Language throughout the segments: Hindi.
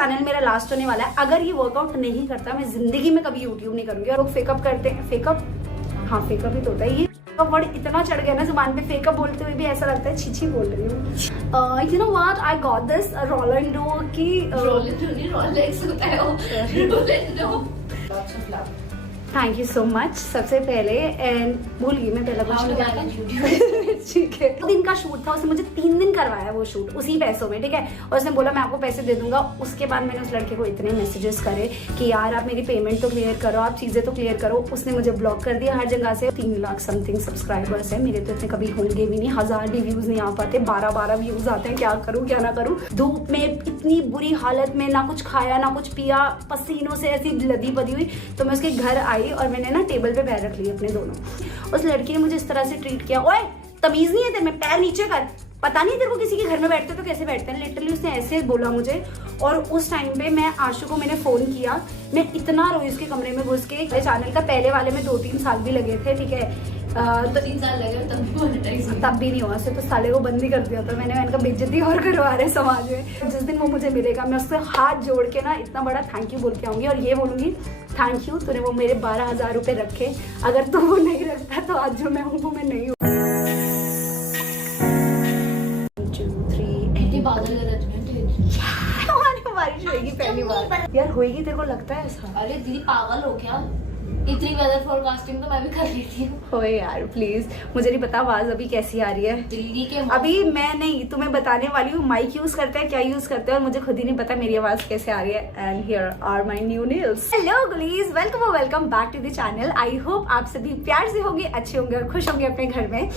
चैनल मेरा लास्ट होने वाला है। अगर ये वर्कआउट नहीं करता मैं जिंदगी में कभी यूट्यूब नहीं करूंगी। और लोग फेकअप करते हैं, फेकअप, हाँ फेकअप ही तो होता है। ये वर्ड इतना चढ़ गया ना जुबान पे, फेकअप बोलते हुए भी ऐसा लगता है छीछी बोल रही हूँ। You know what, I got this Rolando की रोलेक्स होता है Rolando. Thank you so much सबसे पहले। एंड भूल गई मैं पहला क्वेश्चन क्या था। ठीक है, 2 दिन का शूट था, उसने मुझे 3 दिन करवाया वो शूट उसी पैसों में, ठीक है। और उसने बोला मैं आपको पैसे दे दूंगा। उसके बाद मैंने उस लड़के को इतने मैसेजेस करे कि यार आप मेरी पेमेंट तो क्लियर करो, आप चीजें तो क्लियर करो। उसने मुझे ब्लॉक कर दिया हर जगह से। 3 लाख समथिंग सब्सक्राइबर्स है मेरे, तो इतने कभी होंगे भी नहीं। 1000 भी व्यूज नहीं आ पाते, 12 व्यूज आते हैं। क्या करूँ क्या ना करूँ। धूप में इतनी बुरी हालत में, ना कुछ खाया ना कुछ पिया, पसीनों से ऐसी लदी पदी हुई। तो मैं उसके घर आई और मैंने ना टेबल पे पैर रख लिए अपने दोनों। उस लड़की ने मुझे इस तरह से ट्रीट किया, ओए तमीज नहीं है तेरे में, पैर नीचे कर। पता नहीं तेरे को किसी के घर में बैठते तो कैसे बैठते हैं। लिटरली उसने ऐसे बोला मुझे। और उस टाइम पे मैं आशु को मैंने फोन किया, मैं इतना रोई उसके कमरे में घुस के। चैनल का पहले वाले में 2-3 साल भी लगे थे, ठीक है। तो 3 साल लगे तब भी नहीं हुआ से, तो साले को बंद ही कर दिया था मैंने का बेइज्जती और करवा रहे समाज में। जिस दिन वो मुझे मिलेगा मैं उससे हाथ जोड़ के ना इतना बड़ा थैंक यू बोल के आऊंगी। और ये बोलूंगी थैंक यू, तूने वो मेरे 12,000 रुपए रखे। अगर तू वो नहीं रखता तो आज जो मैं हूँ वो मैं नहीं हूँ। बारिश होगी पहली बार यार, होगी तेरे को लगता है ऐसा? अरे दीदी पागल हो क्या, इतनी वेदर फोरकास्टिंग तो मैं भी कर लेती हूँ। ओए यार प्लीज, मुझे नहीं पता आवाज अभी कैसी आ रही है। दिल्ली के अभी मैं नहीं तुम्हें बताने वाली हूँ माइक यूज करते हैं क्या यूज करते हैं, और मुझे खुद ही नहीं पता मेरी आवाज कैसे आ रही है। And here are my new nails. Hello गुलीज, welcome back to the channel. I hope आप सभी प्यार से होंगे, अच्छे होंगे और खुश होंगे अपने घर में।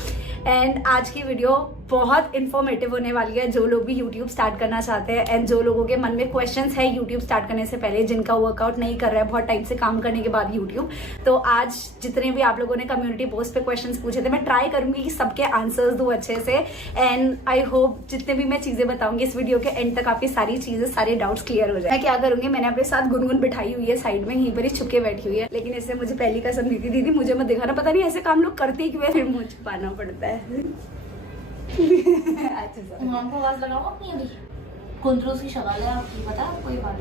एंड आज की वीडियो बहुत इन्फॉर्मेटिव होने वाली है। जो लोग भी यूट्यूब स्टार्ट करना चाहते हैं एंड जो लोगों के मन में क्वेश्चंस है यूट्यूब स्टार्ट करने से पहले, जिनका वर्कआउट नहीं कर रहा है बहुत टाइम से काम करने के बाद यूट्यूब, तो आज जितने भी आप लोगों ने कम्युनिटी पोस्ट पे क्वेश्चंस पूछे थे, मैं ट्राई करूंगी कि सबके आंसर्स दूं अच्छे से। एंड आई होप जितने भी मैं चीजें बताऊंगी इस वीडियो के एंड तक आपकी सारी चीजें, सारे डाउट्स क्लियर हो जाए। मैं क्या करूंगी, मैंने अपने साथ गुनगुन बिठाई हुई है साइड में, यहीं पर ही छुपके बैठी हुई है। लेकिन इससे मुझे पहली कसम दी थी, दीदी मुझे मत दिखाना, पता नहीं ऐसे काम लोग करते ही क्यों है, फिर मुझे छुपाना पड़ता है। हमको आवाज लगाओ अपनी, अभी कुंद्रू सी शक्ल है आपकी, पता है कोई बात?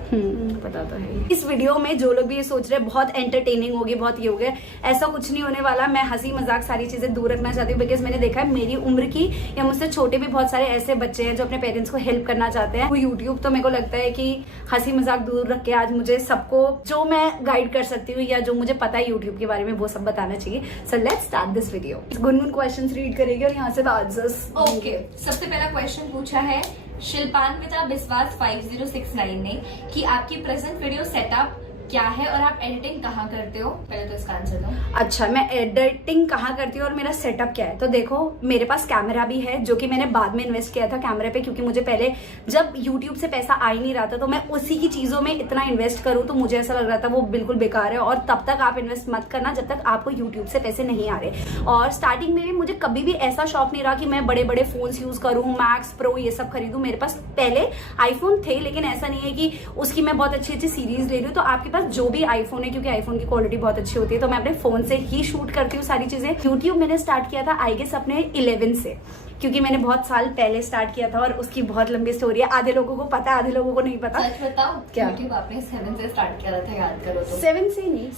पता तो है। इस वीडियो में जो लोग भी ये सोच रहे हैं बहुत एंटरटेनिंग होगी, बहुत ये हो गया, ऐसा कुछ नहीं होने वाला। मैं हंसी मजाक सारी चीजें दूर रखना चाहती हूँ, बिकॉज मैंने देखा है मेरी उम्र की या मुझसे छोटे भी बहुत सारे ऐसे बच्चे हैं जो अपने पेरेंट्स को हेल्प करना चाहते हैं। वो यूट्यूब, तो मेरे को लगता है कि हंसी मजाक दूर रख के आज मुझे सबको जो मैं गाइड कर सकती हूँ या जो मुझे पता है यूट्यूब के बारे में वो सब बताना चाहिए। So let's start this video. Gungun questions read करेगी और यहाँ से आंसर्स। ओके, सबसे पहला क्वेश्चन पूछा है शिल्पान्विता बिस्वास 5069 ने कि आपकी प्रेजेंट वीडियो सेटअप क्या है और आप एडिटिंग कहाँ करते हो? पहले तो इसका आंसर दो। अच्छा, मैं एडिटिंग कहाँ करती हूँ और मेरा सेटअप क्या है? तो देखो मेरे पास कैमरा भी है जो कि मैंने बाद में इन्वेस्ट किया था कैमरे पे, क्योंकि मुझे पहले जब यूट्यूब से पैसा आ ही नहीं रहा था तो मैं उसी की चीजों में इतना इन्वेस्ट करूँ तो मुझे ऐसा लग रहा था वो बिल्कुल बेकार है। और तब तक आप इन्वेस्ट मत करना जब तक आपको यूट्यूब से पैसे नहीं आ रहे। और स्टार्टिंग में भी मुझे कभी भी ऐसा शौक नहीं रहा कि मैं बड़े बड़े फोन यूज करूँ, मैक्स प्रो ये सब खरीदूं। मेरे पास पहले आईफोन थे, लेकिन ऐसा नहीं है कि उसकी मैं बहुत अच्छी अच्छी सीरीज ले रही हूँ। तो आपके पास जो भी आईफोन है, क्योंकि आईफोन की क्वालिटी बहुत अच्छी होती है, तो मैं अपने फोन से ही शूट करती हूँ सारी चीजें। यूट्यूब मैंने स्टार्ट किया था आई गेस अपने 11 से, क्योंकि मैंने बहुत साल पहले स्टार्ट किया था और उसकी बहुत लंबी स्टोरी है। आधे लोगों को पता है, आधे लोगों को नहीं पता। सच बताओ क्या? यूट्यूब आपने 7 से स्टार्ट किया था, याद करो तो। 7 से नहीं,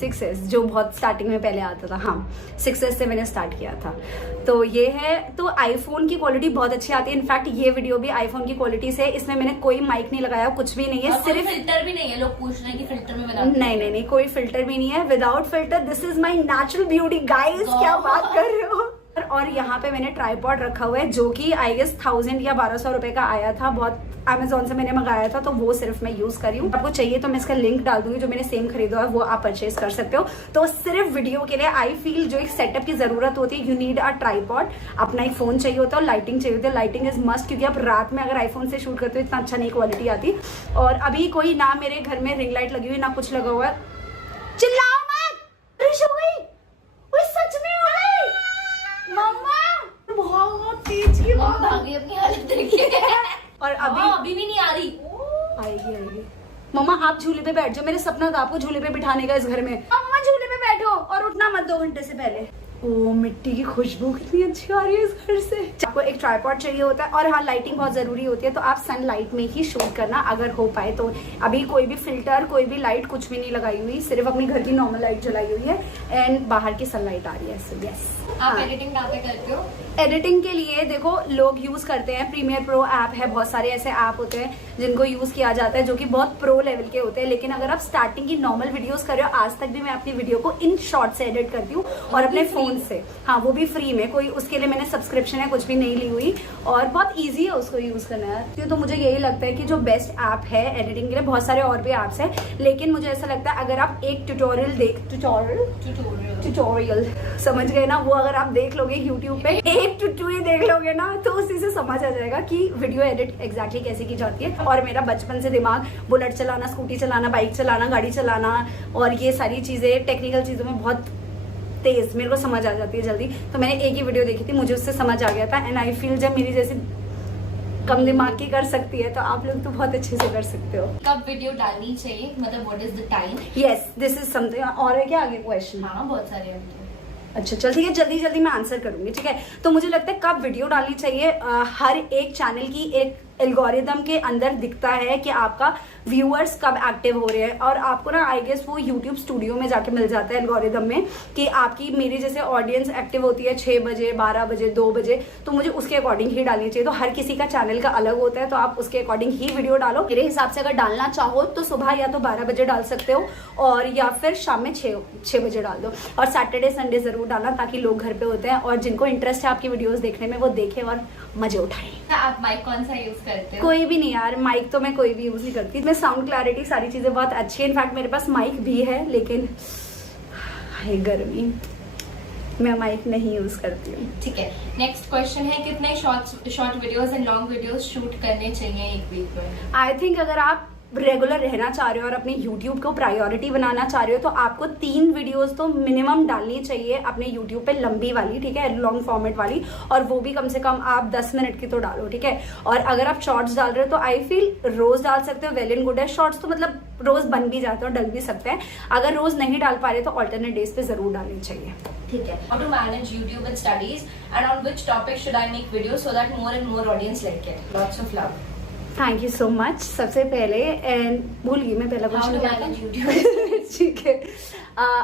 6S जो बहुत स्टार्टिंग में पहले आता था। हाँ, 6S से मैंने स्टार्ट किया था। तो ये है, तो आईफोन की क्वालिटी बहुत अच्छी आती है। इनफैक्ट ये वीडियो भी आईफोन की क्वालिटी से, इसमें मैंने कोई माइक नहीं लगाया, कुछ भी नहीं है, सिर्फ फिल्टर भी नहीं है। लोग पूछ रहे हैं कि फिल्टर में बना, नहीं, कोई फिल्टर भी नहीं है, without filter. This is my natural beauty guys. क्या बात कर रहे हो। और यहाँ पे मैंने ट्राइपॉड रखा हुआ है जो कि आई गेस 1000 या 1200 रुपए का आया था, बहुत अमेजोन से मैंने मंगाया था, तो वो सिर्फ मैं यूज करी हूँ। आपको चाहिए तो मैं इसका लिंक डाल दूंगी, जो मैंने सेम खरीदा है वो आप परचेज कर सकते हो। तो सिर्फ वीडियो के लिए आई फील जो एक सेटअप की जरूरत होती है, यू नीड अ ट्राइपॉड। अपना एक फोन चाहिए होता है और लाइटिंग चाहिए होती है। लाइटिंग इज मस्ट, क्योंकि आप रात में अगर आईफोन से शूट करते हो इतना अच्छा नहीं क्वालिटी आती। और अभी कोई ना मेरे घर में रिंग लाइट लगी हुई ना कुछ लगा हुआ है। चिल्लाओ मत, बारिश हो गई। सच में हो गई मम्मा, बहुत तेज की भागी, अपनी हालत देखिए। और अभी भी नहीं आ रही। आएगी। मम्मा आप झूले पे बैठ जाओ, मेरे सपना था आपको झूले पे बिठाने का इस घर में। मम्मा झूले पे बैठो और उठना मत 2 घंटे से पहले। ओ मिट्टी की खुशबू कितनी अच्छी आ रही है इस घर से। आपको एक ट्राइपॉड चाहिए होता है, और हाँ लाइटिंग बहुत जरूरी होती है, तो आप सनलाइट में ही शूट करना अगर हो पाए तो। अभी कोई भी फिल्टर, कोई भी लाइट कुछ भी नहीं लगाई हुई, सिर्फ अपने घर की नॉर्मल लाइट जलाई हुई है एंड बाहर की सनलाइट आ रही है। So yes. आप एडिटिंग कहाँ पे करते हो? एडिटिंग के लिए देखो लोग यूज करते हैं प्रीमियर प्रो ऐप है, बहुत सारे ऐसे ऐप होते हैं जिनको यूज किया जाता है जो कि बहुत प्रो लेवल के होते हैं। लेकिन अगर आप स्टार्टिंग की नॉर्मल वीडियोस कर रहे हो, आज तक भी मैं अपनी वीडियो को इन शॉर्ट से एडिट करती हूँ और अपने फोन से। हाँ वो भी फ्री में, कोई उसके लिए मैंने सब्सक्रिप्शन है कुछ भी नहीं ली हुई, और बहुत ईजी है उसको यूज करना। तो मुझे यही लगता है कि जो बेस्ट ऐप है एडिटिंग के लिए, बहुत सारे और भी ऐप्स है, लेकिन मुझे ऐसा लगता है अगर आप एक ट्यूटोरियल समझ गए ना, वो अगर आप देख लोगे यूट्यूब पे, एक ट्यूटोरियल देख लोगे ना, तो उसी से समझ आ जाएगा कि वीडियो एडिट एग्जैक्टली कैसे की जाती है। और मेरा बचपन से दिमाग बुलेट चलाना, स्कूटी चलाना, बाइक चलाना, गाड़ी चलाना और ये सारी चीजें टेक्निकल चीजों में बहुत तेज, मेरे को समझ आ जाती है जल्दी। तो मैंने एक ही वीडियो देखी थी, मुझे उससे समझ आ गया था। एंड आई फील जब मेरी जैसी कम दिमाग की कर सकती है तो आप लोग तो बहुत अच्छे से कर सकते हो। कब वीडियो डालनी चाहिए, मतलब what is the time? Yes this is something. और है क्या आगे क्वेश्चन? हाँ बहुत सारे हैं। अच्छा चल ठीक है, जल्दी जल्दी मैं आंसर करूंगी, ठीक है। तो मुझे लगता है कब वीडियो डालनी चाहिए, हर एक चैनल की एक एल्गोरिदम के अंदर दिखता है कि आपका व्यूअर्स कब एक्टिव हो रहे हैं, और आपको ना आई गेस वो यूट्यूब स्टूडियो में जाके मिल जाता है एल्गोरिदम में कि आपकी मेरी जैसे ऑडियंस एक्टिव होती है 6 बजे, 12 बजे, 2 बजे, तो मुझे उसके अकॉर्डिंग ही डालनी चाहिए। तो हर किसी का चैनल का अलग होता है, तो आप उसके अकॉर्डिंग ही वीडियो डालो। मेरे हिसाब से अगर डालना चाहो तो सुबह या तो 12 बजे डाल सकते हो, और या फिर शाम में 6 बजे डाल दो। और सैटरडे संडे जरूर डालना, ताकि लोग घर पे होते हैं और जिनको इंटरेस्ट है आपकी वीडियोस देखने में वो देखें और मजे उठाएं। आप माइक कौन सा यूज करते हो? कोई भी नहीं यार, माइक तो मैं कोई भी यूज नहीं करती। मैं साउंड क्लैरिटी सारी चीजें बहुत अच्छी है, इनफैक्ट मेरे पास माइक भी है, लेकिन हाय गर्मी, मैं माइक नहीं यूज करती हूँ। ठीक है, नेक्स्ट क्वेश्चन है कितने short videos and long videos shoot करने चाहिए एक वीक में? आई थिंक अगर आप रेगुलर रहना चाह रहे हो और अपने YouTube को प्रायोरिटी बनाना चाह रहे हो तो आपको 3 वीडियोस तो मिनिमम डालनी चाहिए अपने YouTube पे, लंबी वाली, ठीक है, लॉन्ग फॉर्मेट वाली, और वो भी कम से कम आप 10 मिनट की तो डालो, ठीक है। और अगर आप शॉर्ट्स डाल रहे हो तो आई फील रोज डाल सकते हो, वेल एंड गुड है। शॉर्ट्स तो मतलब रोज बन भी जाते हैं और डल भी सकते हैं। अगर रोज नहीं डाल पा रहे तो ऑल्टरनेट डेज पे जरूर डालनी चाहिए। ठीक है। How to manage YouTube and studies and on which topic should I make videos so that more and more audience like it? Lots of love. Thank you so much. सबसे पहले एंड भूल गई मैं पहला How to question manage YouTube? ठीक है,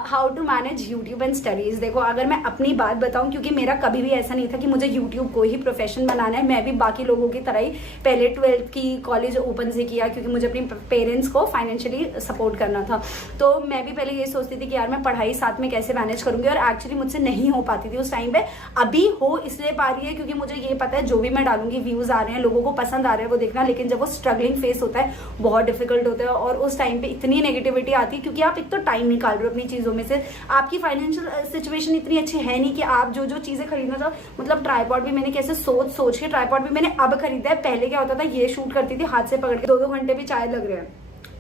how to manage YouTube and studies. देखो अगर मैं अपनी बात बताऊं, क्योंकि मेरा कभी भी ऐसा नहीं था कि मुझे यूट्यूब को ही प्रोफेशन बनाना है। मैं भी बाकी लोगों की तरह ही पहले 12th की कॉलेज ओपन से किया, क्योंकि मुझे अपने पेरेंट्स को फाइनेंशियली सपोर्ट करना था। तो मैं भी पहले ये सोचती थी कि यार मैं पढ़ाई साथ में कैसे मैनेज करूंगी, और एक्चुअली मुझसे नहीं हो पाती थी उस टाइम पे। अभी हो इसलिए पा रही है क्योंकि मुझे ये पता है जो भी मैं डालूंगी व्यूज आ रहे हैं, लोगों को पसंद आ रहा है वो देखना। लेकिन जब वो स्ट्रगलिंग फेस होता है बहुत डिफिकल्ट होता है, और उस टाइम पे इतनी नेगेटिविटी आती है क्योंकि आप एक तो टाइम निकाल रहे हो अपनी चीजों में से, आपकी फाइनेंशियल सिचुएशन इतनी अच्छी है नहीं कि आप जो चीजें खरीदना था, मतलब ट्राइपॉड भी मैंने कैसे सोच के ट्राइपॉड भी मैंने अब खरीदा है। पहले क्या होता था, ये शूट करती थी हाथ से पकड़ के, 2-2 घंटे भी शायद लग रहे हैं,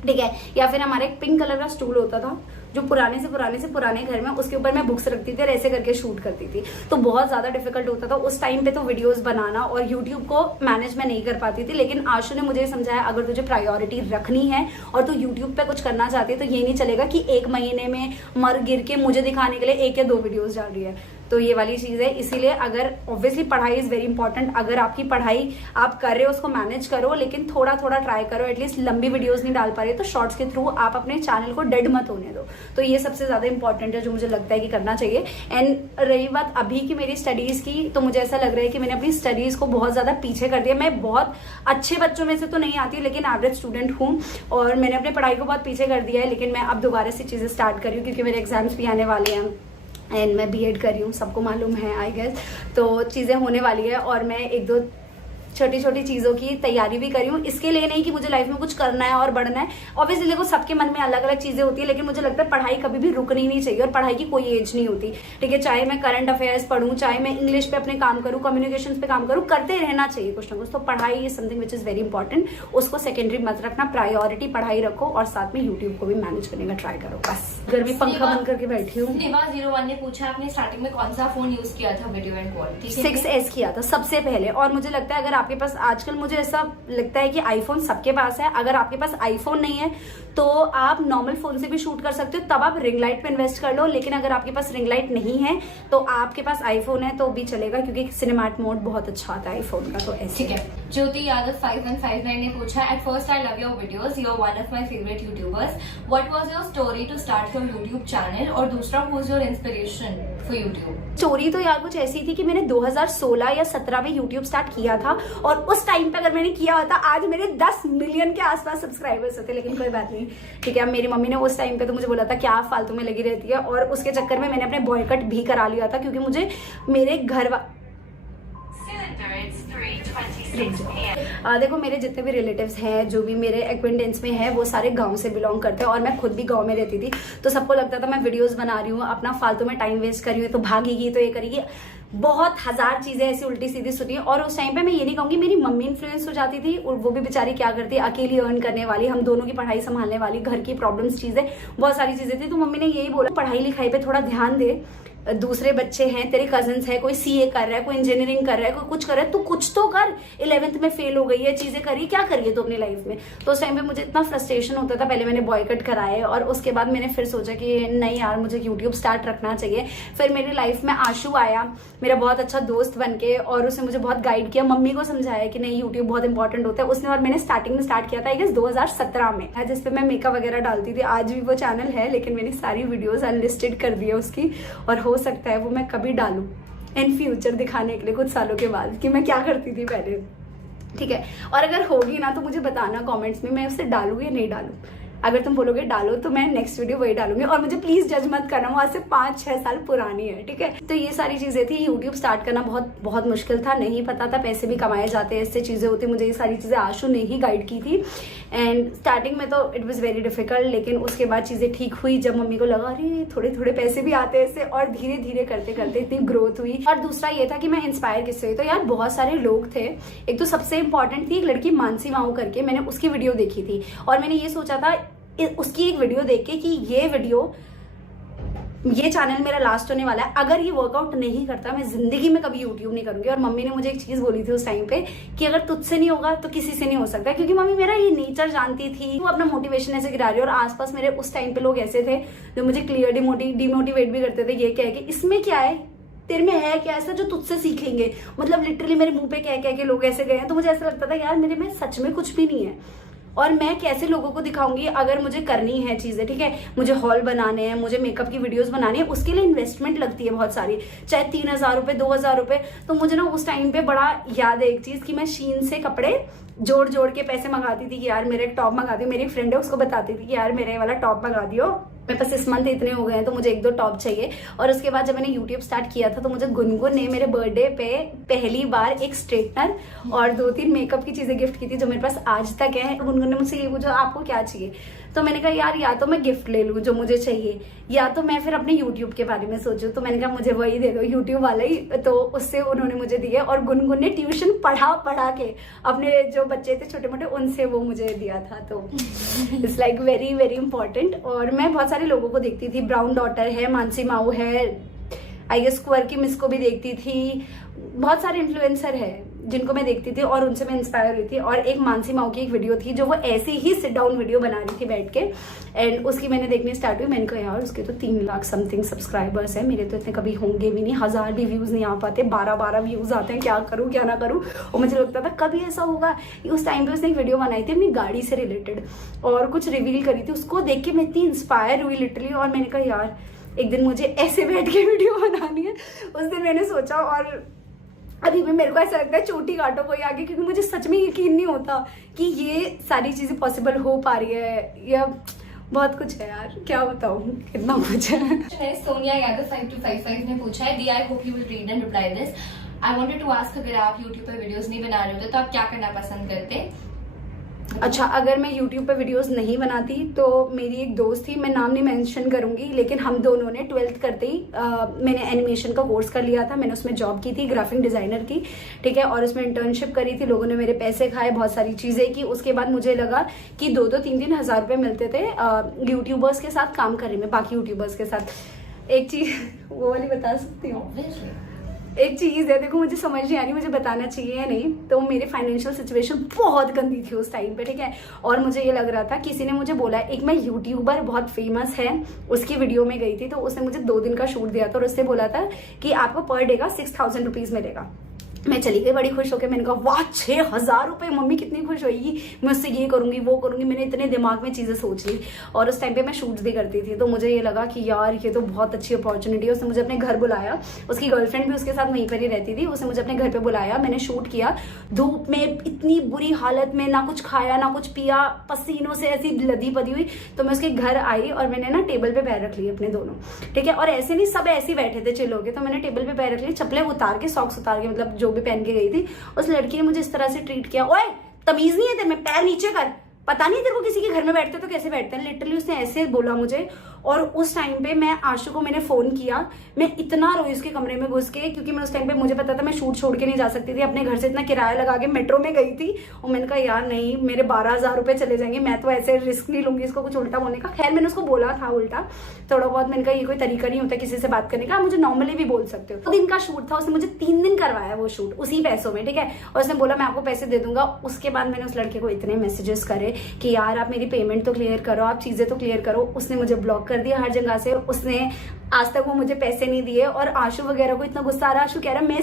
ठीक है। या फिर हमारा एक पिंक कलर का स्टूल होता था जो पुराने से पुराने घर में, उसके ऊपर मैं बुक्स रखती थी और ऐसे करके शूट करती थी। तो बहुत ज्यादा डिफिकल्ट होता था उस टाइम पे तो वीडियोस बनाना, और यूट्यूब को मैनेज मैं नहीं कर पाती थी। लेकिन आशु ने मुझे समझाया अगर तुझे प्रायोरिटी रखनी है और तू यूट्यूब पे कुछ करना चाहती है तो ये नहीं चलेगा कि 1 महीने में मर गिर के मुझे दिखाने के लिए 1 या 2 वीडियोज डाल रही है। तो ये वाली चीज है। इसीलिए अगर ऑब्वियसली पढ़ाई इज वेरी इंपॉर्टेंट, अगर आपकी पढ़ाई आप कर रहे हो उसको मैनेज करो, लेकिन थोड़ा थोड़ा ट्राई करो। एटलीस्ट लंबी वीडियोस नहीं डाल पा रहे तो शॉर्ट्स के थ्रू आप अपने चैनल को डेड मत होने दो। तो ये सबसे ज्यादा इंपॉर्टेंट है जो मुझे लगता है कि करना चाहिए। एंड रही बात अभी की मेरी स्टडीज की, तो मुझे ऐसा लग रहा है कि मैंने अपनी स्टडीज को बहुत ज्यादा पीछे कर दिया। मैं बहुत अच्छे बच्चों में से तो नहीं आती, लेकिन एवरेज स्टूडेंट हूँ, और मैंने अपने पढ़ाई को बहुत पीछे कर दिया है। लेकिन मैं अब दोबारा से चीजें स्टार्ट कर रही हूँ क्योंकि मेरे एग्जाम्स भी आने वाले हैं एंड मैं बीएड कर रही हूँ, सबको मालूम है आई गेस। तो चीजें होने वाली है और मैं 1-2 छोटी छोटी चीजों की तैयारी भी करी हूँ। इसके लिए नहीं कि मुझे लाइफ में कुछ करना है और बढ़ना है। ऑब्वियसली देखो सबके मन में अलग अलग चीजें होती है, लेकिन मुझे लगता है पढ़ाई कभी भी रुकनी नहीं चाहिए, और पढ़ाई की कोई एज नहीं होती, ठीक है। चाहे मैं करंट अफेयर्स पढ़ूं, चाहे मैं इंग्लिश पे अपने काम करूं, कम्युनिकेशन पे काम करूं, करते रहना चाहिए कुछ ना कुछ। तो पढ़ाई is something which is very important, उसको सेकेंडरी मत रखना, प्रायोरिटी पढ़ाई रखो, और साथ में यूट्यूब को भी मैनेज करने का ट्राई करो। बस घर में पंखा बंद करके बैठी हूँ। निवा 01 ने पूछा आपने स्टार्टिंग में कौन सा फोन यूज किया था वीडियो एंड क्वालिटी? 6S किया था सबसे पहले, और मुझे लगता है अगर आपके पास, आजकल मुझे ऐसा लगता है कि आईफोन सबके पास है। अगर आपके पास आईफोन नहीं है तो आप नॉर्मल फोन से भी शूट कर सकते हो, तब आप रिंग लाइट पे इन्वेस्ट कर लो। लेकिन अगर आपके पास रिंग लाइट नहीं है तो आपके पास आईफोन है तो भी चलेगा, क्योंकि सिनेमैट मोड बहुत अच्छा आता है आईफोन का। तो ऐसे ठीक है। ज्योति यादव 5159 ने पूछा, at first I love your videos, you are one of my favourite YouTubers, what was your story to start your YouTube channel, और दूसरा who is your inspiration for YouTube. Story तो यार कुछ ऐसी थी कि मैंने 2016 या 17 में यूट्यूब स्टार्ट किया था, और उस टाइम पे अगर मैंने किया होता आज मेरे 10 मिलियन के आसपास सब्सक्राइबर्स होते। लेकिन कोई बात नहीं, ठीक है। मेरी मम्मी ने उस टाइम पे तो मुझे बोला था क्या फालतू में लगी रहती है, और उसके चक्कर में मैंने अपने बॉयकट भी करा लिया था, क्योंकि मुझे मेरे घर देखो मेरे जितने भी रिलेटिव्स हैं, जो भी मेरे एक्वेंटेंस में है, वो सारे गांव से बिलोंग करते हैं, और मैं खुद भी गांव में रहती थी। तो सबको लगता था मैं वीडियोस बना रही हूँ, अपना फालतू में टाइम वेस्ट कर रही हूँ, तो भागेगी तो ये करेगी, बहुत हजार चीजें ऐसी उल्टी सीधी सुनी। और उस टाइम पे मैं ये नहीं कहूंगी मेरी मम्मी इन्फ्लुएंस हो जाती थी, और वो भी बेचारी क्या करती है, अकेली अर्न करने वाली, हम दोनों की पढ़ाई संभालने वाली, घर की प्रॉब्लम्स, चीजें, बहुत सारी चीजें थी। तो मम्मी ने यही बोला पढ़ाई लिखाई पे थोड़ा ध्यान दे, दूसरे बच्चे हैं, तेरे कजिन्स है, कोई सीए कर रहा है, कोई इंजीनियरिंग कर रहा है, कोई कुछ कर रहा है, तू कुछ तो कर। 11th में फेल हो गई है, चीजें करी, क्या करिए तो अपनी लाइफ में। तो उस टाइम पे मुझे इतना फ्रस्ट्रेशन होता था। पहले मैंने बॉयकट कराए, और उसके बाद मैंने फिर सोचा कि नहीं यार मुझे यूट्यूब स्टार्ट रखना चाहिए। फिर मेरी लाइफ में आशु आया, मेरा बहुत अच्छा दोस्त बन के, और उसने मुझे बहुत गाइड किया, मम्मी को समझाया कि नहीं यूट्यूब बहुत इंपॉर्टेंट होता है उसने। और मैंने स्टार्टिंग में स्टार्ट किया था आई गेस 2017 में, जिसपे मैं मेकअप वगैरह डालती थी। आज भी वो चैनल है, लेकिन मैंने सारी वीडियोज अनलिस्टेड कर दी है उसकी, और हो सकता है वो मैं कभी डालूं इन फ्यूचर दिखाने के लिए कुछ सालों के बाद कि मैं क्या करती थी पहले, ठीक है। और अगर होगी ना तो मुझे बताना कमेंट्स में, मैं उसे डालूं या नहीं डालूं। अगर तुम बोलोगे डालो तो मैं नेक्स्ट वीडियो वही डालूंगी, और मुझे प्लीज जज मत करना, वो आज से 5-6 साल पुरानी है, ठीक है। तो ये सारी चीजें थी। यूट्यूब स्टार्ट करना बहुत बहुत मुश्किल था, नहीं पता था पैसे भी कमाए जाते हैं, इससे चीजें होती। मुझे ये सारी चीजें आशु ने ही गाइड की थी, एंड स्टार्टिंग में तो इट वॉज वेरी डिफिकल्ट, लेकिन उसके बाद चीजें ठीक हुई, जब मम्मी को लगा अरे थोड़े थोड़े पैसे भी आते हैं इससे, और धीरे धीरे करते करते इतनी ग्रोथ हुई। और दूसरा ये था कि मैं इंस्पायर किससे हुई, तो यार बहुत सारे लोग थे। एक तो सबसे इंपॉर्टेंट थी एक लड़की मानसी माऊ करके, मैंने उसकी वीडियो देखी थी, और मैंने ये सोचा था उसकी एक वीडियो देख के कि ये चैनल मेरा लास्ट होने वाला है, अगर ये वर्कआउट नहीं करता मैं जिंदगी में कभी यूट्यूब नहीं करूंगी। और मम्मी ने मुझे एक चीज बोली थी उस टाइम पे कि अगर तुझसे नहीं होगा तो किसी से नहीं हो सकता, क्योंकि मम्मी मेरा ये नेचर जानती थी। वो अपना मोटिवेशन ऐसे गिरा रही है, और आसपास मेरे उस टाइम पे लोग ऐसे थे जो मुझे क्लियर डिमोटिवेट भी करते थे, ये कह के इसमें क्या है, तेरे में है क्या ऐसा जो तुझसे सीखेंगे। मतलब लिटरली मेरे मुंह पे कह के लोग ऐसे गए हैं। तो मुझे ऐसा लगता था यार मेरे में सच में कुछ भी नहीं है, और मैं कैसे लोगों को दिखाऊंगी अगर मुझे करनी है चीजें, ठीक है। मुझे हॉल बनाने हैं, मुझे मेकअप की वीडियोस बनानी है, उसके लिए इन्वेस्टमेंट लगती है बहुत सारी, चाहे 3000 रुपए 2000 रुपए। तो मुझे ना उस टाइम पे बड़ा याद है एक चीज कि मैं शीन से कपड़े जोड़ जोड़ के पैसे मंगाती थी कि यार मेरे एक टॉप मंगा दियो। मेरी एक फ्रेंड है उसको बताती थी कि यार मेरे वाला टॉप मंगा दियो, मेरे पास इस मंथ इतने हो गए हैं तो मुझे 1-2 टॉप चाहिए। और उसके बाद जब मैंने यूट्यूब स्टार्ट किया था तो मुझे गुनगुन ने मेरे बर्थडे पे पहली बार एक स्ट्रेटनर और 2-3 मेकअप की चीजें गिफ्ट की थी, जो मेरे पास आज तक है। गुनगुन ने मुझसे ये पूछा आपको क्या चाहिए, तो मैंने कहा यार या तो मैं गिफ्ट ले लूं जो मुझे चाहिए, या तो मैं फिर अपने यूट्यूब के बारे में सोचूं। तो मैंने कहा मुझे वही दे दो, यूट्यूब वाला ही। तो उससे उन्होंने मुझे दिया, और गुनगुन ने ट्यूशन पढ़ा के अपने जो बच्चे थे छोटे मोटे उनसे वो मुझे दिया था। तो it's like very very important. और मैं बहुत सारे लोगों को देखती थी, ब्राउन डॉटर है, मानसी माऊ है, आई गेस कुंवर की मिस को भी देखती थी, बहुत सारे इन्फ्लुएंसर है जिनको मैं देखती थी और उनसे मैं इंस्पायर हुई थी। और एक मानसी माऊ की एक वीडियो थी जो वो ऐसे ही सिट डाउन वीडियो बना रही थी बैठ के, एंड उसकी मैंने देखनी स्टार्ट हुई। मैंने कहा यार उसके तो 3 लाख समथिंग सब्सक्राइबर्स है, मेरे तो इतने कभी होंगे भी नहीं, 1000 भी व्यूज नहीं आ पाते, 12 व्यूज आते हैं, क्या करूँ क्या ना करूँ। और मुझे लगता था कभी ऐसा होगा। उस टाइम पे उसने एक वीडियो बनाई थी अपनी गाड़ी से रिलेटेड और कुछ रिवील करी थी, उसको देख के मैं इतनी इंस्पायर हुई लिटरली। और मैंने कहा यार एक दिन मुझे ऐसे बैठ के वीडियो बनानी है। उस दिन मैंने सोचा, और अभी भी मेरे को ऐसा लगता है चोटी काटो कोई आगे, क्योंकि मुझे सच में यकीन नहीं होता कि ये सारी चीजें पॉसिबल हो पा रही है, या बहुत कुछ है यार, क्या बताऊं, कितना कुछ है। सोनिया यादव 5255 ने पूछा है, दी I hope you will read and reply this. I wanted to ask, अगर आप यूट्यूब पर वीडियोस नहीं बना रहे होते तो आप क्या करना पसंद करते? अच्छा, अगर मैं YouTube पे वीडियोस नहीं बनाती तो मेरी एक दोस्त थी, मैं नाम नहीं मेंशन करूंगी, लेकिन हम दोनों ने 12th करते ही मैंने एनिमेशन का कोर्स कर लिया था। मैंने उसमें जॉब की थी ग्राफिक डिजाइनर की, ठीक है, और उसमें इंटर्नशिप करी थी। लोगों ने मेरे पैसे खाए, बहुत सारी चीजें की। उसके बाद मुझे लगा कि 2-3 हज़ार रुपए मिलते थे यूट्यूबर्स के साथ काम करने में, बाकी यूट्यूबर्स के साथ। एक चीज वो वाली बता सकती हूँ, एक चीज है, देखो मुझे समझ नहीं आ रही मुझे बताना चाहिए या नहीं। तो मेरी फाइनेंशियल सिचुएशन बहुत गंदी थी उस टाइम पे, ठीक है। और मुझे ये लग रहा था, किसी ने मुझे बोला, एक मैं यूट्यूबर बहुत फेमस है उसकी वीडियो में गई थी, तो उसने मुझे 2 दिन का शूट दिया था और उससे बोला था कि आपको पर डे का 6000 रुपीज मिलेगा। मैं चली गई बड़ी खुश होकर, मैंने कहा वाह 6000 रुपए, मम्मी कितनी खुश होगी, मैं उससे ये करूंगी वो करूंगी। मैंने इतने दिमाग में चीजें सोच ली। और उस टाइम पे मैं शूट्स भी करती थी, तो मुझे ये लगा कि यार ये तो बहुत अच्छी अपॉर्चुनिटी है। उसने मुझे अपने घर बुलाया, उसकी गर्लफ्रेंड भी उसके साथ वहीं पर ही रहती थी, उसने मुझे अपने घर पे बुलाया, मैंने शूट किया धूप में, इतनी बुरी हालत में, ना कुछ खाया ना कुछ पिया, पसीनों से ऐसी लदी पदी हुई। तो मैं उसके घर आई और मैंने ना टेबल पे पैर रख लिए अपने दोनों, ठीक है। और ऐसे नहीं, सब ऐसे ही बैठे थे चिल होके, तो मैंने टेबल पे पैर रख लिए, चप्पलें उतार के, सॉक्स उतार के, मतलब जो भी पहन के गई थी। उस लड़की ने मुझे इस तरह से ट्रीट किया, ओए तमीज नहीं है तेरे में, पैर नीचे कर, पता नहीं तेरे को किसी के घर में बैठते तो कैसे बैठते हैं। लिटरली उसने ऐसे बोला मुझे। और उस टाइम पे मैं आशु को मैंने फोन किया, मैं इतना रोई उसके कमरे में घुस के, क्योंकि मैं उस टाइम पे मुझे पता था मैं शूट छोड़ के नहीं जा सकती थी, अपने घर से इतना किराया लगा के मेट्रो में गई थी। और मैंने कहा यार नहीं, मेरे 12,000 रुपए चले जाएंगे, मैं तो ऐसे रिस्क नहीं लूंगी इसको कुछ उल्टा बोलने का। खैर मैंने उसको बोला था उल्टा थोड़ा बहुत, मैंने कहा ये कोई तरीका नहीं होता किसी से बात करने का, मुझे नॉर्मली भी बोल सकते हो। 2 दिन का शूट था, उसने मुझे 3 दिन करवाया वो शूट उसी पैसों में, ठीक है। और उसने बोला मैं आपको पैसे दे दूंगा। उसके बाद मैंने उस लड़के को इतने मैसेजेस करे कि यार आप मेरी पेमेंट तो क्लियर करो, आप चीजें तो क्लियर करो। उसने मुझे ब्लॉक कर दिया हर जगह से, उसने आज तक वो मुझे पैसे नहीं दिए। और आशु वगैरह को इतना गुस्सा आ रहा, आशु कह रहा मैं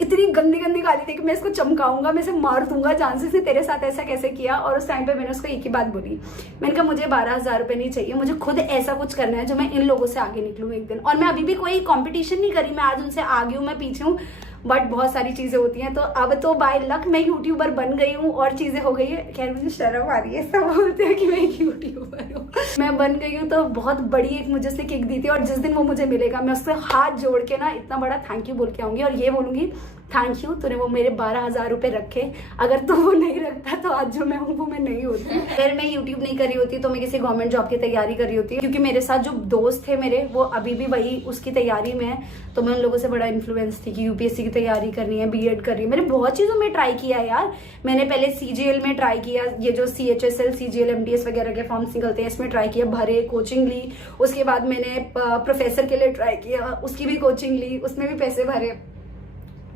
इतनी गंदी गंदी गाली दे कि मैं इसको चमकाऊंगा, मैं इसे मार दूंगा जान से, इसने तेरे साथ ऐसा कैसे किया। और उस टाइम पे मैंने उसको एक ही बात बोली, मैंने कहा मुझे 12,000 रुपए नहीं चाहिए, मुझे खुद ऐसा कुछ करना है जो मैं इन लोगों से आगे निकलूं एक दिन। और मैं अभी भी कोई कंपटीशन नहीं करी, मैं आज उनसे आगे हूं, मैं पीछे हूँ, बट बहुत सारी चीजें होती हैं। तो अब तो बाय लक मैं यूट्यूबर बन गई हूँ और चीजें हो गई है। खैर मुझे शर्म आ रही है, सब बोलते हैं कि मैं एक यूट्यूबर हूँ, मैं बन गई हूँ। तो बहुत बड़ी एक मुझे उसने किक दी थी, और जिस दिन वो मुझे मिलेगा मैं उससे हाथ जोड़ के ना इतना बड़ा थैंक यू बोल के आऊंगी, और ये बोलूंगी थैंक यू तूने वो मेरे 12,000 रुपए रखे, अगर तू वो नहीं रखता तो आज जो मैं हूँ वो मैं नहीं होती। अगर मैं यूट्यूब नहीं करी होती तो मैं किसी गवर्नमेंट जॉब की तैयारी करी होती, क्योंकि मेरे साथ जो दोस्त थे मेरे वो अभी भी वही उसकी तैयारी में है। तो मैं उन लोगों से बड़ा इन्फ्लुएंस थी कि यूपीएससी की तैयारी करनी है, बीएड करनी है। मैंने बहुत चीजों में ट्राई किया यार। मैंने पहले सीजीएल में ट्राई किया, ये जो CHSL CGL MDS वगैरह के फॉर्म्स निकलते हैं इसमें ट्राई किया, भरे, कोचिंग ली। उसके बाद मैंने प्रोफेसर के लिए ट्राई किया, उसकी भी कोचिंग ली, उसमें भी पैसे भरे।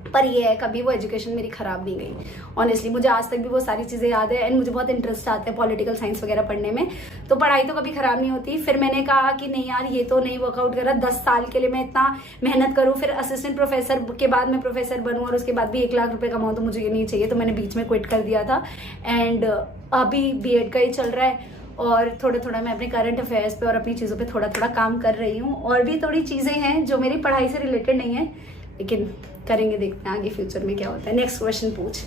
पर ये है कभी वो एजुकेशन मेरी खराब नहीं गई ऑनेस्टली। मुझे आज तक भी वो सारी चीजें याद है, एंड मुझे बहुत इंटरेस्ट आता है पॉलिटिकल साइंस वगैरह पढ़ने में, तो पढ़ाई तो कभी खराब नहीं होती। फिर मैंने कहा कि नहीं यार ये तो नहीं वर्कआउट कर रहा, 10 साल के लिए मैं इतना मेहनत करूं, फिर असिस्टेंट प्रोफेसर के बाद मैं प्रोफेसर बनूं और उसके बाद भी 1 लाख रुपए कमाऊं, तो मुझे ये नहीं चाहिए। तो मैंने बीच में क्विट कर दिया था। एंड अभी बीएड का ही चल रहा है, और थोड़ा थोड़ा मैं अपने करंट अफेयर्स पे और अपनी चीज़ों पे थोड़ा थोड़ा काम कर रही हूँ। और भी थोड़ी चीज़ें हैं जो मेरी पढ़ाई से रिलेटेड नहीं है, लेकिन करेंगे, देखते हैं आगे फ्यूचर में क्या होता है। नेक्स्ट क्वेश्चन पूछ,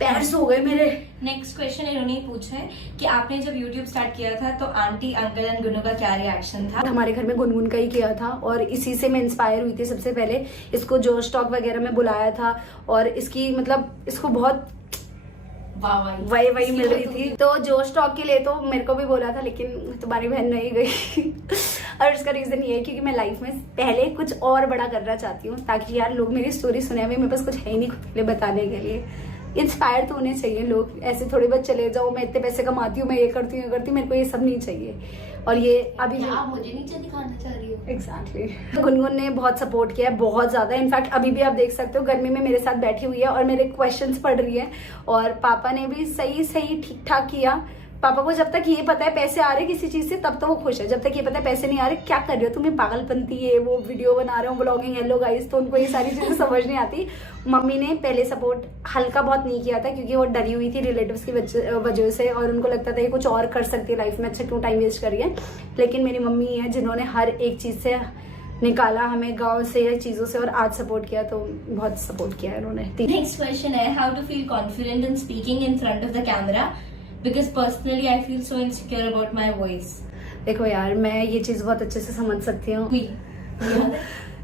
पैर सो गए मेरे। नेक्स्ट क्वेश्चन इन्होंने पूछा है कि आपने जब YouTube स्टार्ट किया था तो आंटी अंकल एंड गुनू का क्या रिएक्शन था? हमारे घर में गुनगुन का ही किया था, और इसी से मैं इंस्पायर हुई थी। सबसे पहले इसको जोश टॉक वगैरह में बुलाया था, और इसकी मतलब इसको बहुत वही मिल रही थी। तो जोश टॉक के लिए तो मेरे को भी बोला था, लेकिन तुम्हारी बहन नहीं गई। और उसका रीजन ये है क्योंकि मैं लाइफ में पहले कुछ और बड़ा करना चाहती हूँ, ताकि यार लोग मेरी स्टोरी सुने। अभी मेरे पास कुछ है ही नहीं खुद के लिए बताने के लिए। इंस्पायर तो होने चाहिए लोग, ऐसे थोड़ी बहुत चले जाओ मैं इतने पैसे कमाती हूँ, मैं ये करती हूँ मेरे को ये सब नहीं चाहिए। और ये अभी आप मुझे नीचे दिखाना चाह रही हो? एग्जैक्टली। तो गुनगुन ने बहुत सपोर्ट किया है, बहुत ज्यादा। इनफैक्ट अभी भी आप देख सकते हो गर्मी में मेरे साथ बैठी हुई है और मेरे क्वेश्चंस पढ़ रही है। और पापा ने भी सही ठीक ठाक किया। पापा को जब तक ये पता है पैसे आ रहे किसी चीज से तब तो वो खुश है, जब तक ये पता है पैसे नहीं आ रहे क्या कर रहे हो तुम्हें पागलपंती है, वो वीडियो बना रहे हो व्लॉगिंग, हेलो गाइस, तो उनको ये सारी चीजें समझ नहीं आती। मम्मी ने पहले सपोर्ट हल्का बहुत नहीं किया था, क्योंकि वो डरी हुई थी रिलेटिव्स की वजह से, और उनको लगता था ये कुछ और कर सकती है लाइफ में, अच्छा क्यों टाइम वेस्ट करिए। लेकिन मेरी मम्मी है जिन्होंने हर एक चीज से निकाला हमें गांव से, चीजों से, और आज सपोर्ट किया, तो बहुत सपोर्ट किया है उन्होंने। नेक्स्ट क्वेश्चन है, how to feel confident in speaking in front of the camera, because personally I feel so insecure about my voice. देखो यार मैं ये चीज बहुत अच्छे से समझ सकती हूँ।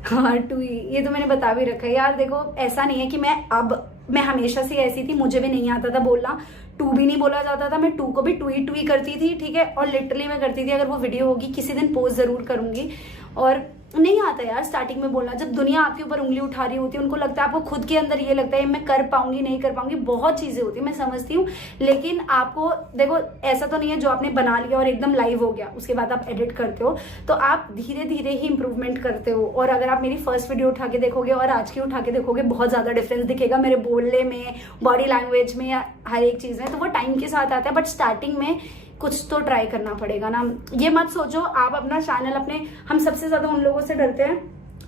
हाँ टू, ये तो मैंने बता भी रखा है यार। देखो ऐसा नहीं है कि मैं हमेशा से ऐसी थी, मुझे भी नहीं आता था बोलना, टू भी नहीं बोला जाता था, मैं टू को भी टू ही करती थी, ठीक है। और लिटरली मैं करती थी, अगर वो वीडियो होगी किसी दिन पोस्ट जरूर करूंगी। और नहीं आता यार स्टार्टिंग में बोलना। जब दुनिया आपके ऊपर उंगली उठा रही होती है, उनको लगता है, आपको खुद के अंदर ये लगता है मैं कर पाऊंगी नहीं कर पाऊंगी, बहुत चीजें होती है, मैं समझती हूँ। लेकिन आपको देखो ऐसा तो नहीं है जो आपने बना लिया और एकदम लाइव हो गया उसके बाद आप एडिट करते हो, तो आप धीरे धीरे ही इंप्रूवमेंट करते हो। और अगर आप मेरी फर्स्ट वीडियो उठा के देखोगे और आज की उठा के देखोगे, बहुत ज्यादा डिफरेंस दिखेगा मेरे बोलने में, बॉडी लैंग्वेज में, या हर एक चीज में। तो वो टाइम के साथ आता है, बट स्टार्टिंग में कुछ तो ट्राई करना पड़ेगा ना। ये मत सोचो आप अपना चैनल अपने, हम सबसे ज्यादा उन लोगों से डरते हैं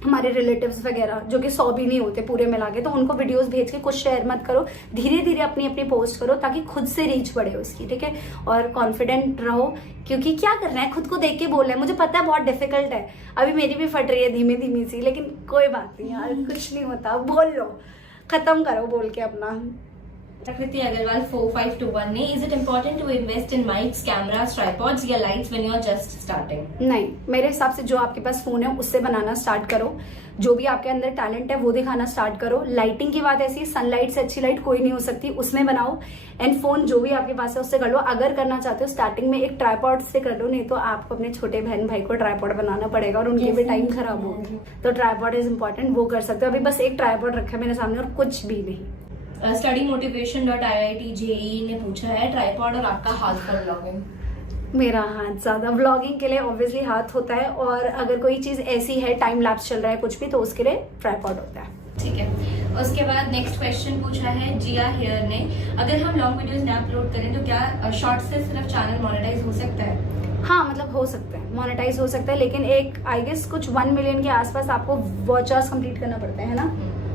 हमारे रिलेटिव्स वगैरह जो कि 100 भी नहीं होते पूरे मिला के, तो उनको वीडियोस भेज के कुछ शेयर मत करो। धीरे धीरे अपनी अपनी पोस्ट करो ताकि खुद से रीच बढ़े उसकी, ठीक है। और कॉन्फिडेंट रहो, क्योंकि क्या करना है, खुद को देख के बोलना है। मुझे पता है बहुत डिफिकल्ट है, अभी मेरी भी फट रही है धीमे धीमी सी, लेकिन कोई बात नहीं यार, कुछ नहीं होता। बोल लो, खत्म करो बोल के अपना। प्रकृति अग्रवाल 4521 ने, is it important to invest in mics, cameras, tripods या lights when you are just starting? नहीं, मेरे हिसाब से जो आपके पास फोन है उससे बनाना स्टार्ट करो। जो भी आपके अंदर टैलेंट है वो दिखाना स्टार्ट करो। लाइटिंग की बात ऐसी है, सनलाइट से अच्छी लाइट कोई नहीं हो सकती, उसमें बनाओ। एंड फोन जो भी आपके पास है उससे कर लो। अगर करना चाहते हो स्टार्टिंग में एक ट्राइपॉड से कर लो, नहीं तो आपको अपने छोटे बहन भाई को ट्राइपॉड बनाना पड़ेगा और उनकी भी टाइम खराब होगी। तो ट्राइपॉड इज इंपॉर्टेंट, वो कर सकते हो। अभी बस एक ट्राइपॉड रखा है मेरे सामने और कुछ भी नहीं। studymotivation.iit.JEE ने पूछा है, ट्राइपॉड और आपका हाथ फॉर व्लॉगिंग? मेरा हाथ ज्यादा व्लॉगिंग के लिए ऑब्वियसली हाथ होता है, और अगर कोई चीज ऐसी है टाइम लैप्स चल रहा है कुछ भी, तो उसके लिए ट्राइपॉड होता है। ठीक है। उसके बाद नेक्स्ट क्वेश्चन पूछा है जिया हेयर ने, अगर हम लॉन्ग वीडियोस ना अपलोड करें तो क्या शॉर्ट से सिर्फ चैनल मोनेटाइज हो सकता है? हाँ, मतलब हो सकता है, मोनेटाइज हो सकता है, लेकिन एक आई गेस कुछ 1 मिलियन के आसपास आपको वॉच आवर्स कंप्लीट करना पड़ता है ना,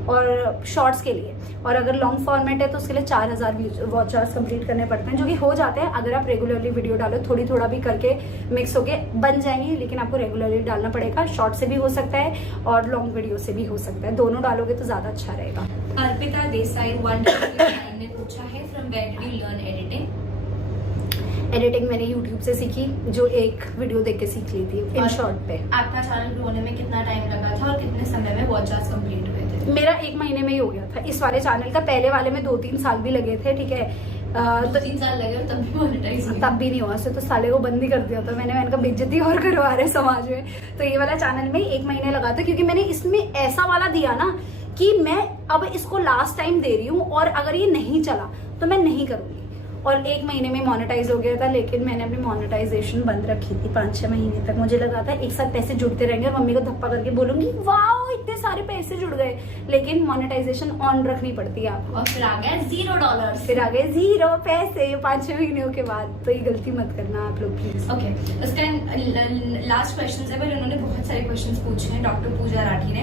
और शॉर्ट्स के लिए। और अगर लॉन्ग फॉर्मेट है तो उसके लिए 4000 वॉच आवर्स कंप्लीट करने पड़ते हैं, जो कि हो जाते हैं अगर आप रेगुलरली वीडियो डालो। थोड़ी थोड़ा भी करके मिक्स होके बन जाएंगे, लेकिन आपको रेगुलरली डालना पड़ेगा। शॉर्ट से भी हो सकता है और लॉन्ग वीडियो से भी हो सकता है, दोनों डालोगे तो ज्यादा अच्छा रहेगा। अर्पिता देसाई 129 ने पूछा है, from where did you learn editing? Editing मैंने यूट्यूब से सीखी, जो एक वीडियो देख के सीख ली थी इन शॉर्ट पे। आपका चैनल ग्रो होने में कितना टाइम लगा था और कितने समय में वॉच आवर्स कंप्लीट हुए थे? मेरा 1 महीने में ही हो गया था इस वाले चैनल का। पहले वाले में 2-3 साल भी लगे थे, ठीक है। तो 3 साल लगे और तब भी मोनेटाइज तब भी नहीं हुआ, तो साले को बंद ही कर दिया था मैंने कहा बेइज्जती और करवा रहे समाज में। तो ये वाला चैनल में 1 महीने लगा था, क्योंकि मैंने इसमें ऐसा वाला दिया ना कि मैं अब इसको लास्ट टाइम दे रही हूँ, और अगर ये नहीं चला तो मैं नहीं करूंगी। और 1 महीने में मोनेटाइज हो गया था, लेकिन मैंने अपनी मोनेटाइजेशन बंद रखी थी 5-6 महीने तक। मुझे लगा था एक साथ पैसे जुड़ते रहेंगे और मम्मी को धप्पा करके बोलूंगी वाओ इतने सारे पैसे जुड़ गए, लेकिन मोनेटाइजेशन ऑन रखनी पड़ती है आपको। और फिर आ गया $0, फिर आ गए 0 पैसे 5-6 महीनों के बाद। तो ये गलती मत करना आप लोग प्लीज। ओके, उसका लास्ट क्वेश्चन है, पर उन्होंने बहुत सारे क्वेश्चंस पूछे हैं। डॉक्टर पूजा राठी ने,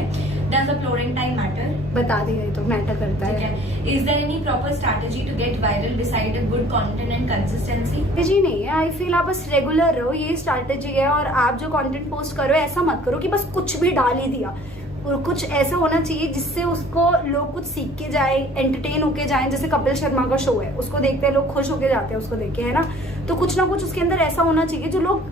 डज अपलोडिंग टाइम मैटर? बता दिया, तो मैटर करता है। Is there any proper strategy to get viral beside a good content and consistency? जी नहीं है, आई फील आप बस रेगुलर रहो, ये स्ट्रैटेजी है। और आप जो कंटेंट पोस्ट करो ऐसा मत करो कि बस कुछ भी डाल ही दिया, और कुछ ऐसा होना चाहिए जिससे उसको लोग कुछ सीख के जाए, एंटरटेन होके जाए। जैसे कपिल शर्मा का शो है, उसको देखते हैं लोग खुश होके जाते हैं उसको देख के, है ना। तो कुछ ना कुछ उसके अंदर ऐसा होना चाहिए जो लोग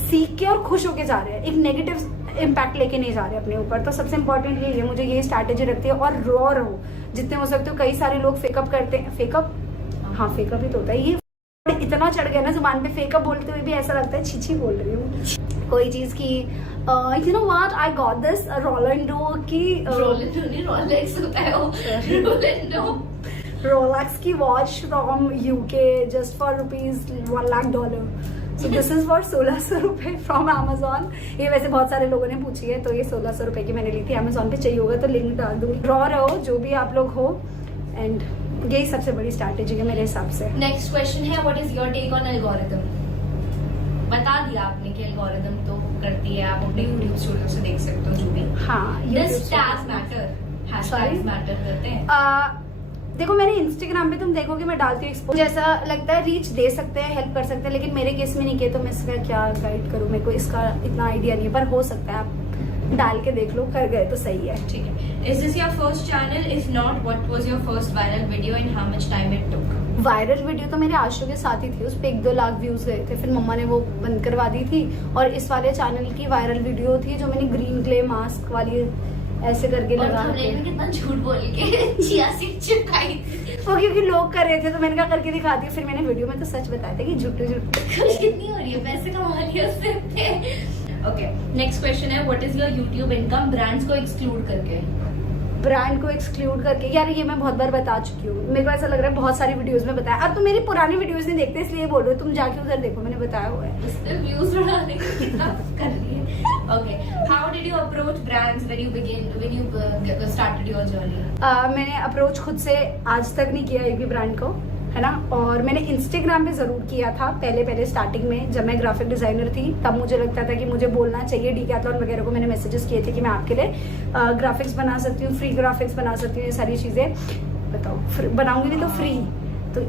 सीख के और खुश होके जा रहे हैं, एक नेगेटिव इम्पैक्ट लेके नहीं जा रहे अपने ऊपर। तो सबसे इंपॉर्टेंट यही है, मुझे ये स्ट्रैटेजी रखती है। और रॉ रहो जितने हो सकते हो। कई सारे लोग फेकअप करते हैं, फेकअप, हाँ फेकअप ही तो होता है। ये इतना चढ़ गया ना जुबान पे, फेकअप बोलते हुए भी ऐसा लगता है छी बोल रही हूँ कोई चीज की। You know what, I got this Rolando की, रोलेंडो नहीं, रोलेक्स होता है वो, रोलेंडो रोलेक्स की watch from UK just for $1 lakh. So this is for 1600 रुपए फ्रॉम Amazon। ये वैसे बहुत सारे लोगों ने पूछी है, तो ये 1600 रुपए की मैंने ली थी। Amazon पे चाहिए होगा तो लिंक डाल दूंगी। रॉ रहो जो भी आप लोग हो, एंड यही सबसे बड़ी स्ट्रैटेजी है मेरे हिसाब से। नेक्स्ट क्वेश्चन है, what is your take on algorithm? बता दिया आपने कि एल्गोरिथम तो करती है, आप अपने यूट्यूब स्टूडियो से देख सकते हो जो भी। हाँ, does tags matter? Hashtags matter करते हैं? देखो मैंने इंस्टाग्राम पे तुम देखोगे मैं डालती हूँ एक्सपोज, जैसा लगता है रीच दे सकते हैं, हेल्प कर सकते हैं, लेकिन मेरे केस में नहीं किया तो मैं इसका क्या गाइड करूँ, मेरे को इसका इतना आइडिया नहीं है। पर हो सकता है आप डाल के देख लो, कर गए तो सही है। ठीक है। Is this your first channel? If not, what was your first viral video and how much time it took? Viral video तो मेरे आशु के साथ ही थी, उस पे 1-2 लाख व्यूज गए थे, फिर मम्मा ने वो बंद करवा दी थी। और इस वाले चैनल की वायरल वीडियो थी जो मैंने ग्रीन क्ले मास्क वाली ऐसे करके लगा के, कितना झूठ बोल के चिया सीड चिपकाई वो क्योंकि लोग कर रहे थे तो मैंने कहा करके दिखाती हूँ। फिर मैंने वीडियो में तो सच बताया था कि झूठे खुश कितनी हो रही है, पैसे कमा लिए उससे। ओके, नेक्स्ट क्वेश्चन है what is your YouTube income brands को एक्सक्लूड करके? ब्रांड को एक्सक्लूड करके, यार ये मैं बहुत बार बता चुकी हूँ, मेरे को ऐसा लग रहा है बहुत सारी वीडियोस में बताया। अब तुम मेरी पुरानी वीडियोस नहीं देखते इसलिए बोल रहे हो, तुम जाके उधर देखो, मैंने बताया हुआ है। इसने व्यूज बढ़ाने की कितना कर रही है। Okay, how did you approach brands when you started your journey? मैंने अप्रोच खुद से आज तक नहीं किया एक भी ब्रांड को, है ना। और मैंने इंस्टाग्राम पे जरूर किया था पहले स्टार्टिंग में, जब मैं ग्राफिक डिजाइनर थी तब मुझे लगता था कि मुझे बोलना चाहिए। डीकैथलॉन वगैरह को मैंने मैसेजेस किए थे कि मैं आपके लिए ग्राफिक्स बना सकती हूँ, फ्री ग्राफिक्स बना सकती हूँ, ये सारी चीजें बताओ, बनाऊंगी भी तो फ्री। तो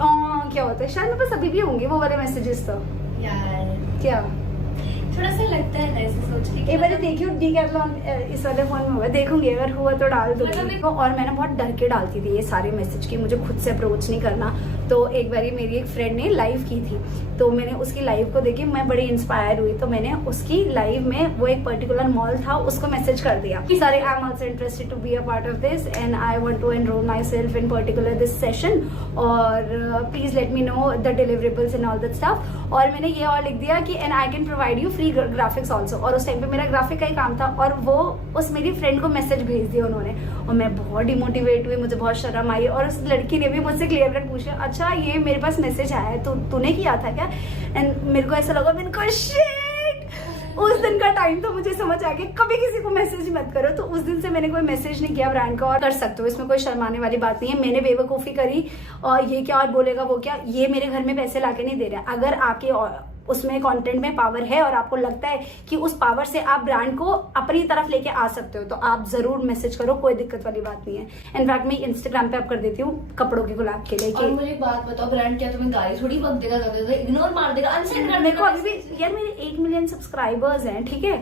क्या होता है, शायद मेरे पास अभी भी होंगे वो वाले मैसेजेस। तो यार क्या थोड़ा सा लगता है ऐसे सोच के एक बार देखियो डीकैथलॉन इस वाले फोन में होगा, देखूंगी अगर हुआ तो डाल दूंगी। मतलब और मैंने बहुत डर के डालती थी ये सारे मैसेज की, मुझे खुद से अप्रोच नहीं करना। तो एक बारी मेरी एक फ्रेंड ने लाइव की थी, तो मैंने उसकी लाइव को देख के मैं बड़ी इंस्पायर हुई, तो मैंने उसकी लाइव में वो एक पर्टिकुलर मॉल था उसको मैसेज कर दिया कि सारे I am also interested to be a part of this and I want to enrol myself in particular this session और please let me know the deliverables and all that stuff. और मैंने ये और लिख दिया कि and I can provide you free graphics also. और उस टाइम पे मेरा ग्राफिक का ही काम था और वो उस मेरी फ्रेंड को मैसेज भेज दिया उन्होंने, और मैं बहुत डिमोटिवेट हुई, मुझे बहुत शर्म आई। और उस लड़की ने भी मुझसे क्लियर कट पूछा, अच्छा ये मेरे पास मैसेज आया है, तूने किया था क्या? एंड मेरे को ऐसा लगा, मैंने कहा शिट, उस दिन का टाइम तो मुझे समझ आ गया कभी किसी को मैसेज मत करो। तो उस दिन से मैंने कोई मैसेज नहीं किया ब्रांड का। और कर सकते हो, इसमें कोई शर्माने वाली बात नहीं है। मैंने बेवकूफी करी और ये क्या और बोलेगा वो क्या, ये मेरे घर में पैसे लाके नहीं दे रहा। अगर आपके उसमें कंटेंट में पावर है और आपको लगता है कि उस पावर से आप ब्रांड को अपनी तरफ लेके आ सकते हो तो आप जरूर मैसेज करो, कोई दिक्कत वाली बात नहीं है। इनफैक्ट मैं इंस्टाग्राम पे अप कर देती हूँ कपड़ों के गुलाब के लिए। और मुझे एक बात बताओ, ब्रांड क्या तुम्हें गाली थोड़ी बक देगा, इग्नोर मार देगा, अनसेंड कर मेरे को देगा? अभी भी यार मेरे 1 मिलियन सब्सक्राइबर्स हैं, ठीक है,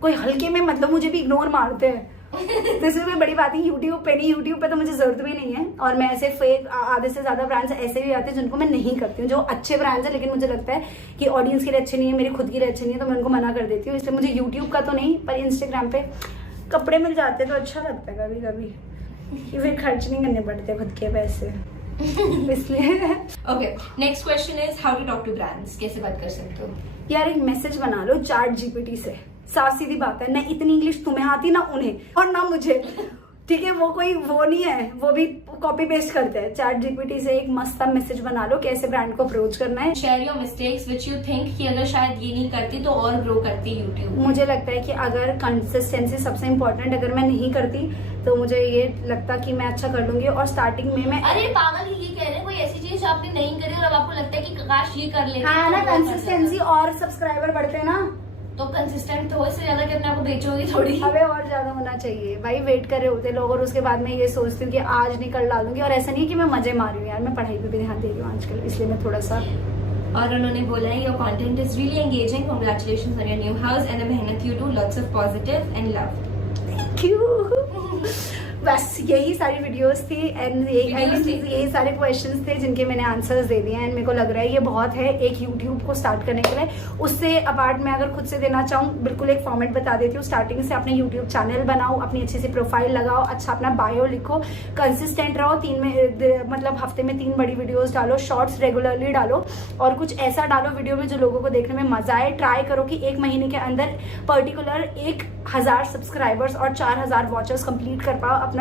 कोई हल्के में मतलब मुझे भी इग्नोर मारते हैं तो इसमें कोई बड़ी बात नहीं। यूट्यूब पे नहीं, यूट्यूब पे तो मुझे जरूरत भी नहीं है। और मैं ऐसे फेक आधे से ज्यादा ब्रांड्स ऐसे भी आते हैं जिनको मैं नहीं करती हूँ, जो अच्छे ब्रांड्स हैं लेकिन मुझे लगता है कि ऑडियंस के लिए अच्छे नहीं है, मेरी खुद के लिए अच्छे नहीं है, तो मैं उनको मना कर देती हूँ। इसलिए मुझे यूट्यूब का तो नहीं, पर इंस्टाग्राम पे कपड़े मिल जाते हैं तो अच्छा लगता है कभी कभी, फिर खर्च नहीं करने पड़ते खुद के पैसे इसलिए। Okay, next question is how to talk to brands, कैसे बात कर सकते हो? यार एक मैसेज बना लो चैट जीपीटी से, साफ सीधी बात है। न इतनी इंग्लिश तुम्हें आती ना उन्हें और ना मुझे, ठीक है, वो कोई वो नहीं है, वो भी कॉपी पेस्ट करते हैं। चैट जीपीटी से एक मस्त मैसेज बना लो कैसे ब्रांड को अप्रोच करना है। Share your mistakes which you think कि अगर शायद ये नहीं करती तो और ग्रो करती यूट्यूब। मुझे लगता है कि अगर कंसिस्टेंसी सबसे इम्पोर्टेंट, अगर मैं नहीं करती तो मुझे ये लगता कि मैं अच्छा कर लूंगी। और स्टार्टिंग में मैं, अरे पागल ये कह रहे हैं कोई ऐसी चीज आपने नहीं करी और अब आपको लगता है कि काश ये कर लेते, हाँ ना, कंसिस्टेंसी और सब्सक्राइबर बढ़ते हैं ना, तो कंसिस्टेंट तो इससे ज्यादा कि अपने आप को बेचोगी थोड़ी। अबे और ज्यादा होना चाहिए भाई, वेट कर रहे होते लोग और उसके बाद मैं ये सोचती हूँ कि आज नहीं कल डालूंगी। और ऐसा नहीं कि मैं मजे मार रही हूँ यार, मैं पढ़ाई पे भी ध्यान दे रही हूँ आजकल, इसलिए मैं थोड़ा सा। और उन्होंने बोला है your content is really engaging, congratulations on your new house and the मेहनत you do, lots of positive and love. Thank you. बस यही सारी वीडियोस थी एंड यही सारे क्वेश्चंस थे जिनके मैंने आंसर्स दे दिए। एंड मेरे को लग रहा है ये बहुत है एक यूट्यूब को स्टार्ट करने के लिए। उससे अपार्ट मैं अगर खुद से देना चाहूँ, बिल्कुल एक फॉर्मेट बता देती हूँ। स्टार्टिंग से अपने यूट्यूब चैनल बनाओ, अपनी अच्छी सी प्रोफाइल लगाओ, अच्छा अपना बायो लिखो, कंसिस्टेंट रहो, मतलब हफ्ते में 3 बड़ी वीडियोस डालो, शॉर्ट्स रेगुलरली डालो और कुछ ऐसा डालो वीडियो में जो लोगों को देखने में मजा आए। ट्राई करो कि 1 महीने के अंदर पर्टिकुलर 1000 सब्सक्राइबर्स और 4000 वॉचर्स कंप्लीट कर पाओ, अपना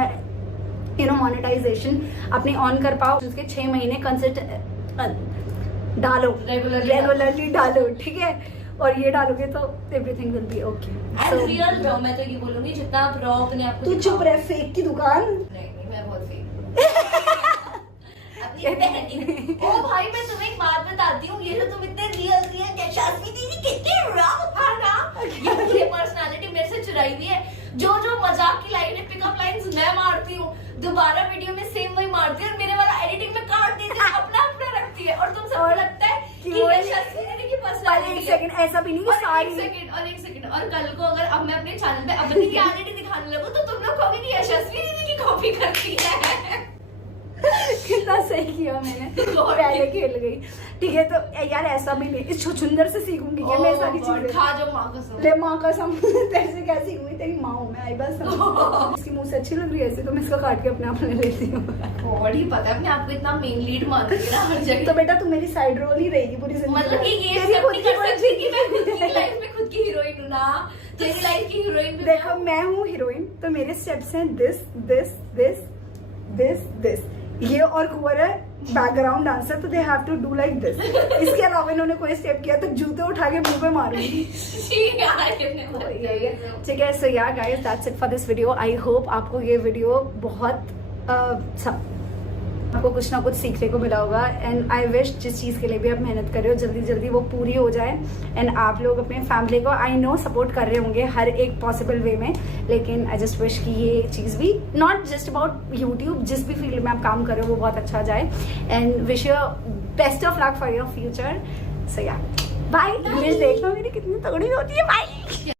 मोनेटाइजेशन अपनी ऑन कर पाओ। उसके 6 महीने डालो, रेगुलरली डालो, ठीक है। और ये डालोगे तो everything will be okay. And real raw, मैं तो ये बोलूंगी जितना आप रॉ अपने आप को तू चुप रह, फेक की दुकान। नहीं मैं बहुत फेक अपनी बहन। ओ भाई मैं तुम्हें एक बात बताती हूँ, ये जो तुम इतने रियल शास्त्री दीदी कितनी रॉ ये पर्सनालिटी मेरे से चुराई हुई है। जो मजाक की लाइन पिकअप लाइंस मैं मारती हूँ, दोबारा वीडियो में सेम वही मारती है और मेरे वाला एडिटिंग में काट देती है, अपना रखती है। और तुम सबको लगता है कि ये शास्त्री दीदी की पर्सनालिटी। एक सेकंड, ऐसा भी नहीं सारी। एक सेकंड और कल को अगर अब मैं अपने चैनल पे अपनी रियलिटी दिखाने लगूं तो तुम लोग कहोगे कि यशस्वी दीदी की कॉपी करती है। कितना सही किया मैंने, पहले खेल गई। ठीक है, तो यार ऐसा भी नहीं, इस छुछुंदर से सीखूंगी क्या मैं सारी चीजें? खा जो माँ कसम। ले माँ कसम, तेरे से क्या सीखूंगी, तेरी माँ हूँ मैं, आई बस। इसकी मुंह से अच्छी लग रही है ऐसे, तो मैं इसका काट के अपने आप ले लेती हूँ। और ही पता है अपने आप को इतना मेन लीड मानती है ना हर जगह। तो बेटा तू मेरी साइड रोल ही रहेगी पूरी जिंदगी। मतलब कि ये तेरी सब खुद नहीं की कर सकती कि मैं खुद की लाइफ में खुद की हीरोइन हूँ ना, तेरी लाइफ की हीरोइन भी देखो मैं हूँ हीरोइन, तो मेरे स्टेप्स हैं this this this this this, ये और कुंवर है बैकग्राउंड डांसर, तो they have to do like this. इसके अलावा इन्होंने कोई स्टेप किया तो जूते उठा के मुंह पे मारूंगी। ठीक है, सो या guys that's it for this video. I hope आपको ये वीडियो बहुत आपको कुछ ना कुछ सीखने को मिला होगा, एंड आई विश जिस चीज़ के लिए भी आप मेहनत कर रहे हो जल्दी जल्दी वो पूरी हो जाए, एंड आप लोग अपने फैमिली को आई नो सपोर्ट कर रहे होंगे हर एक पॉसिबल वे में, लेकिन आई जस्ट विश कि ये चीज़ भी नॉट जस्ट अबाउट यूट्यूब, जिस भी फील्ड में आप काम कर रहे हो वो बहुत अच्छा जाए, and wish you best of luck for your future. So yeah bye. English देख लो मेरी कितनी तगड़ी होती है, बाय।